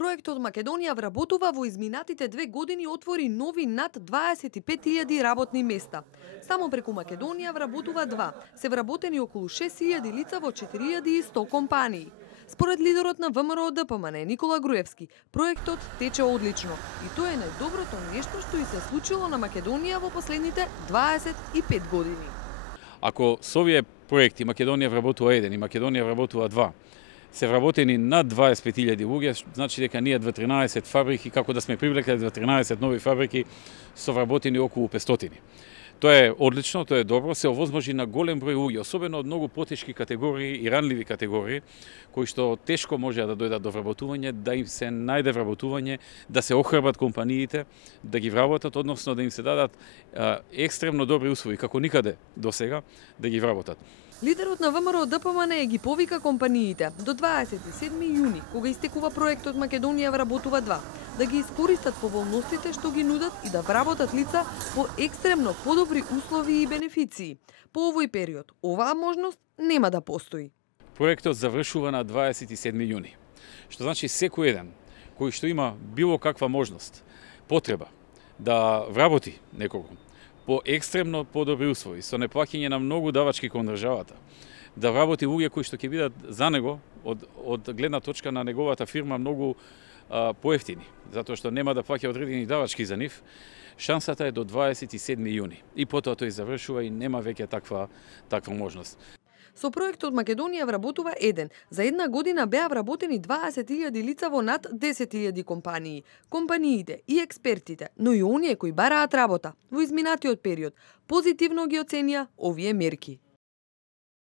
Проектот Македонија вработува во изминатите 2 години отвори нови над 25.000 работни места. Само преку Македонија вработува 2. Се вработени околу 6.000 лица во 4.100 компании. Според лидерот на ВМРО ДПМН Никола Груевски, проектот тече одлично и тоа е најдоброто нешто што и се случило на Македонија во последните 25 години. Ако со овие проекти Македонија вработува 1 и Македонија вработува 2, се вработени над 25.000 луѓе, значи дека ние 13 фабрики, како да сме привлекли 13 нови фабрики, со вработени околу 500. Тоа е одлично, тоа е добро, се овозможи на голем број луѓе, особено од многу потешки категории и ранливи категории, кои што тешко може да дојдат до вработување, да им се најде вработување, да се охрабрат компаниите, да ги вработат, односно да им се дадат екстремно добри услови, како никаде до сега, да ги вработат. Лидерот на ВМРО ДПМН ги повика компаниите до 27 јуни, кога истекува проектот Македонија вработува 2, да ги искористат поволностите што ги нудат и да вработат лица по екстремно подобри услови и бенефиции. По овој период, оваа можност нема да постои. Проектот завршува на 27 јуни, што значи секој еден кој што има било каква можност, потреба да вработи некого по екстремно подобри услови, со неплаќање на многу давачки кон државата, да вработи луѓе кои што ќе бидат за него од гледна точка на неговата фирма многу поевтини, затоа што нема да плаќа одредени давачки за нив. Шансата е до 27 јуни и потоа тој завршува и нема веќе таква можност. Со проектот Македонија вработува 1. За една година беа вработени 20.000 лица во над 10.000 компании. Компаниите и експертите, но и оние кои бараат работа во изминатиот период, позитивно ги оценија овие мерки.